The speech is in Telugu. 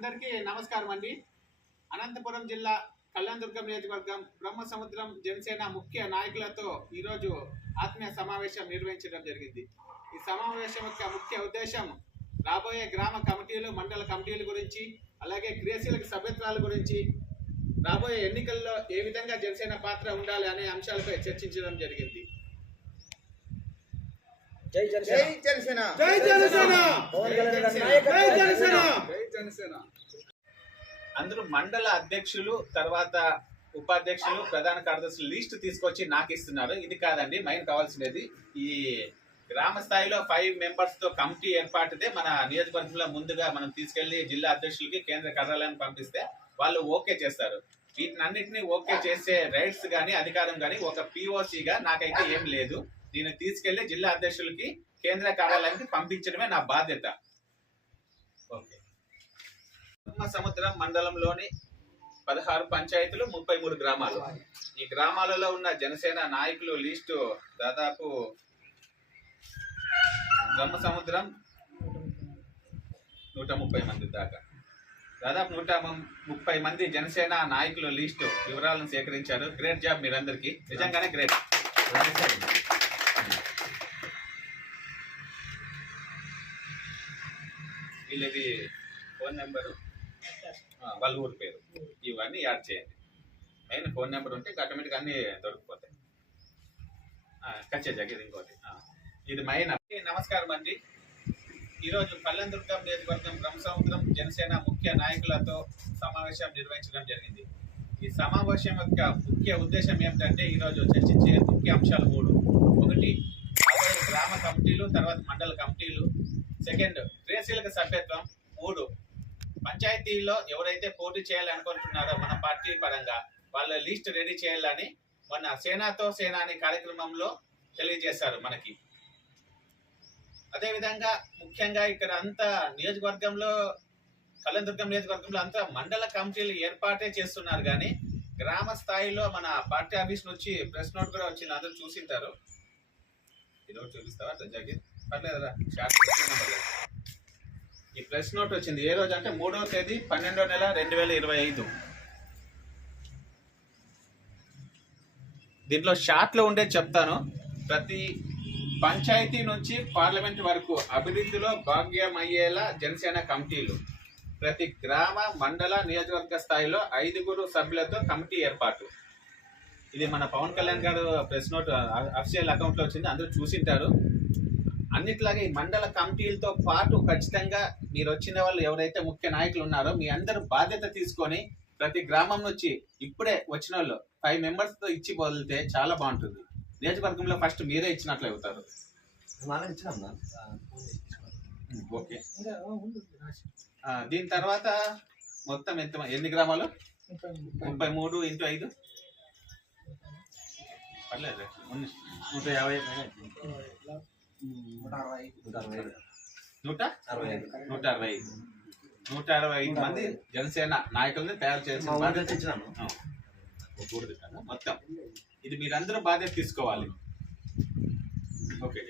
అందరికీ నమస్కారం అండి. అనంతపురం జిల్లా కళ్యాణదుర్గం నియోజకవర్గం బ్రహ్మసముద్రం జనసేన ముఖ్య నాయకులతో ఈరోజు ఆత్మీయ సమావేశం నిర్వహించడం జరిగింది. ఈ సమావేశం యొక్క ముఖ్య ఉద్దేశం రాబోయే గ్రామ కమిటీలు, మండల కమిటీల గురించి, అలాగే క్రియాశీలక సభ్యత్వాల గురించి, రాబోయే ఎన్నికల్లో ఏ విధంగా జనసేన పాత్ర ఉండాలి అనే అంశాలపై చర్చించడం జరిగింది. జై జనసేన, జై జనసేన, జై జనసేన, జై జనసేన, జై జనసేన. అందరూ మండల అధ్యక్షులు, తర్వాత ఉపాధ్యక్షులు, ప్రధాన కార్యదర్శులు లిస్ట్ తీసుకొచ్చి నాకు ఇస్తున్నారు. ఇది కాదండి మెయిన్ కావాల్సినది. ఈ గ్రామ స్థాయిలో 5 మెంబర్స్ తో కమిటీ ఏర్పాటుదే మన నియోజకవర్గంలో ముందుగా మనం తీసుకెళ్లి జిల్లా అధ్యక్షులకి, కేంద్ర కార్యాలయాన్ని పంపిస్తే వాళ్ళు ఓకే చేస్తారు. వీటినన్నింటినీ ఓకే చేసే రైట్స్ గానీ, అధికారం గానీ ఒక పిఓసిగా నాకైతే ఏం లేదు. నేను తీసుకెళ్లి జిల్లా అధ్యక్షులకి, కేంద్ర కార్యాలయానికి పంపించడమే నా బాధ్యత. ఓకే. బ్రహ్మసముద్రం మండలంలోని 16 పంచాయతీలు, 33 గ్రామాలు. ఈ గ్రామాలలో ఉన్న జనసేన నాయకులు లిస్టు దాదాపు బ్రహ్మసముద్రం 130 మంది దాకా, దాదాపు 130 మంది జనసేన నాయకులు లిస్టు వివరాలను సేకరించారు. గ్రేట్ జాబ్ మీరందరికీ, నిజంగానే గ్రేట్. వీళ్ళది ఫోన్ నెంబరు, వాళ్ళ ఊరి పేరు, ఇవన్నీ యాడ్ చేయండి. మెయిన్ ఫోన్ నెంబర్ ఉంటే ఆటోమేటిక్గా అన్నీ దొరికిపోతాయి. కచ్చే ఇంకోటి ఇది మెయిన్. నమస్కారం అండి. ఈరోజు కళ్యాణదుర్గం నియోజకవర్గం బ్రహ్మసముద్రం జనసేన ముఖ్య నాయకులతో సమావేశం నిర్వహించడం జరిగింది. ఈ సమావేశం యొక్క ముఖ్య ఉద్దేశం ఏమిటంటే, ఈరోజు చర్చించే ముఖ్య అంశాలు 3. 1, గ్రామ కమిటీలు, తర్వాత మండల కమిటీలు. 2, క్రియాశీలక సభ్యత్వం. 3, పంచాయతీల్లో ఎవరైతే పోటీ చేయాలనుకుంటున్నారో మన పార్టీ పరంగా వాళ్ళ లిస్ట్ రెడీ చేయాలని మొన్న సేనాతో సేన అనే కార్యక్రమంలో తెలియజేశారు మనకి. అదేవిధంగా ముఖ్యంగా ఇక్కడ అంతా నియోజకవర్గంలో, కళ్యాణదుర్గం నియోజకవర్గంలో అంతా మండల కమిటీలు ఏర్పాటే చేస్తున్నారు, కానీ గ్రామ స్థాయిలో మన పార్టీ ఆఫీస్ నుంచి ప్రెస్ నోట్ కూడా వచ్చింది, అందరూ చూసింటారు. ఇదో చూపిస్తావా జగన్? పర్లేదురా. ఈ ప్రెస్ నోట్ వచ్చింది ఏ రోజు అంటే 3వ తేదీ 12వ నెల 2025. దీంట్లో షార్ట్లో ఉండే చెప్తాను. ప్రతి పంచాయతీ నుంచి పార్లమెంట్ వరకు అభివృద్ధిలో భాగ్యమయ్యేలా జనసేన కమిటీలు. ప్రతి గ్రామ, మండల, నియోజకవర్గ స్థాయిలో 5 సభ్యులతో కమిటీ ఏర్పాటు. ఇది మన పవన్ కళ్యాణ్ గారు ప్రెస్ నోట్ అఫీషియల్ అకౌంట్లో వచ్చింది, అందరూ చూసింటారు. అన్నిట్లాగే ఈ మండల కమిటీలతో పాటు ఖచ్చితంగా మీరు వచ్చిన వాళ్ళు ఎవరైతే ముఖ్య నాయకులు ఉన్నారో మీ అందరూ బాధ్యత తీసుకొని ప్రతి గ్రామం నుంచి ఇప్పుడే వచ్చిన వాళ్ళు 5 మెంబర్స్తో ఇచ్చి వదిలితే చాలా బాగుంటుంది. నియోజకవర్గంలో ఫస్ట్ మీరే ఇచ్చినట్లు అవుతారు. ఓకే. దీని తర్వాత మొత్తం ఎన్ని గ్రామాలు? 33 × 5 పర్లేదు, 165 మంది జనసేన నాయకుల్ని తయారు చేసిన బాధ్యత మొత్తం ఇది మీరందరూ బాధ్యత తీసుకోవాలి. ఓకే.